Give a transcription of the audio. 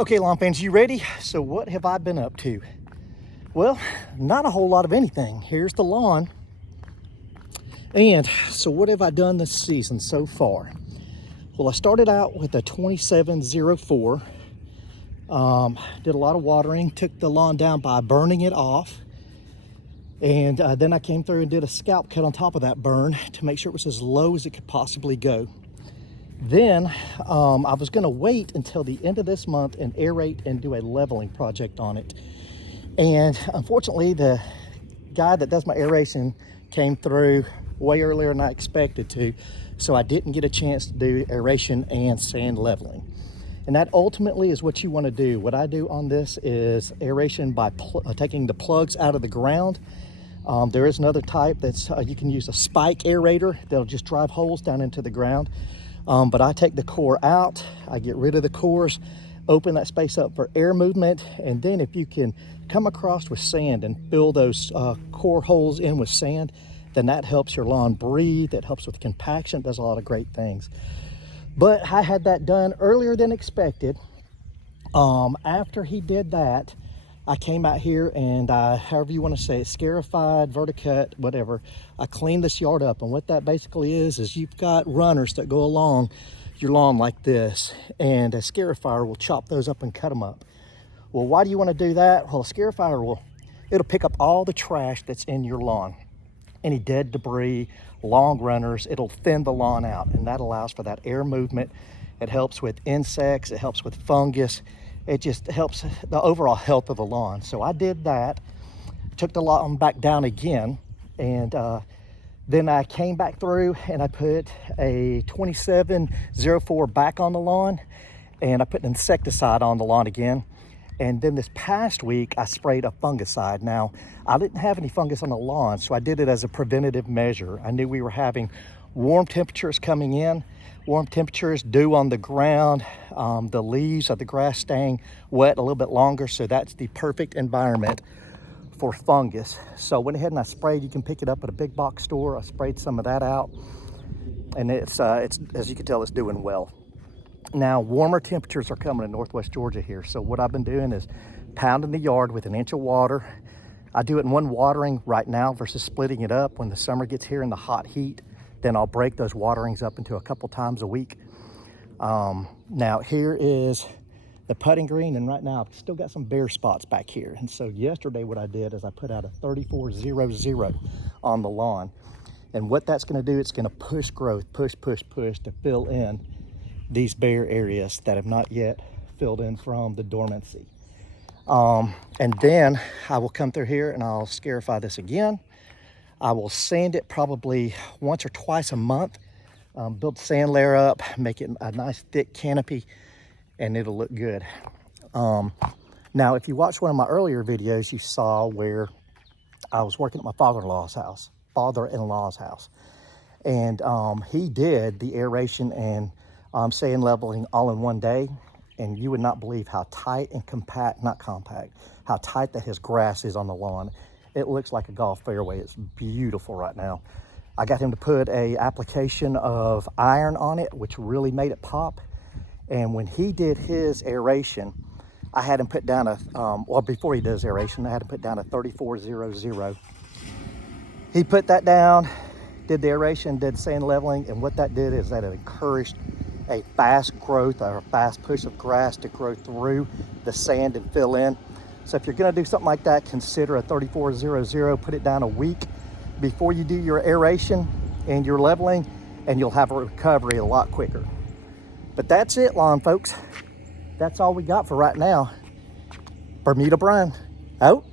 Okay, lawn fans, you ready? So what have I been up to? Well, not a whole lot of anything. Here's the lawn. And so what have I done this season so far? Well, I started out with a 2704. Did a lot of watering, took the lawn down by burning it off. And then I came through and did a scalp cut on top of that burn to make sure it was as low as it could possibly go. Then I was gonna wait until the end of this month and aerate and do a leveling project on it. And unfortunately, the guy that does my aeration came through way earlier than I expected to, so I didn't get a chance to do aeration and sand leveling. And that ultimately is what you want to do. What I do on this is aeration by taking the plugs out of the ground. There is another type that's, you can use a spike aerator that'll just drive holes down into the ground. But I take the core out, I get rid of the cores, open that space up for air movement, and then if you can come across with sand and fill those core holes in with sand, then that helps your lawn breathe, it helps with compaction, does a lot of great things. But I had that done earlier than expected. After he did that, I came out here and however you want to say it, scarified, verticut, whatever, I cleaned this yard up. And what that basically is you've got runners that go along your lawn like this, and a scarifier will chop those up and cut them up. Well, why do you want to do that? Well, a scarifier it'll pick up all the trash that's in your lawn, any dead debris, long runners. It'll thin the lawn out, and that allows for that air movement. It helps with insects, it helps with fungus. It just helps the overall health of the lawn. So I did that, took the lawn back down again, and then I came back through and I put a 2704 back on the lawn, and I put an insecticide on the lawn again. And then this past week, I sprayed a fungicide. Now, I didn't have any fungus on the lawn, so I did it as a preventative measure. I knew we were having warm temperatures coming in, warm temperatures, dew on the ground, the leaves of the grass staying wet a little bit longer, so that's the perfect environment for fungus. So I went ahead and I sprayed. You can pick it up at a big box store. I sprayed some of that out, and it's as you can tell, it's doing well. Now, warmer temperatures are coming in northwest Georgia here, so what I've been doing is pounding the yard with an inch of water. I do it in one watering right now versus splitting it up. When the summer gets here in the hot heat, then I'll break those waterings up into a couple times a week. Now here is the putting green, and right now I've still got some bare spots back here. And so yesterday what I did is I put out a 3400 on the lawn. And what that's gonna do, it's gonna push growth, push to fill in these bare areas that have not yet filled in from the dormancy. And then I will come through here and I'll scarify this again. I will sand it probably once or twice a month, build the sand layer up, make it a nice thick canopy, and it'll look good. Now, if you watched one of my earlier videos, you saw where I was working at my father-in-law's house. And he did the aeration and sand leveling all in one day. And you would not believe how tight and how tight that his grass is on the lawn. It looks like a golf fairway. It's beautiful right now. I got him to put a application of iron on it, which really made it pop. And when he did his aeration, I had him put down before he does aeration, I had him put down a 3400. He put that down, did the aeration, did sand leveling, and what that did is that it encouraged a fast growth or a fast push of grass to grow through the sand and fill in. So if you're gonna do something like that, consider a 3400, put it down a week before you do your aeration and your leveling, and you'll have a recovery a lot quicker. But that's it, lawn folks. That's all we got for right now. Bermuda Brian, out.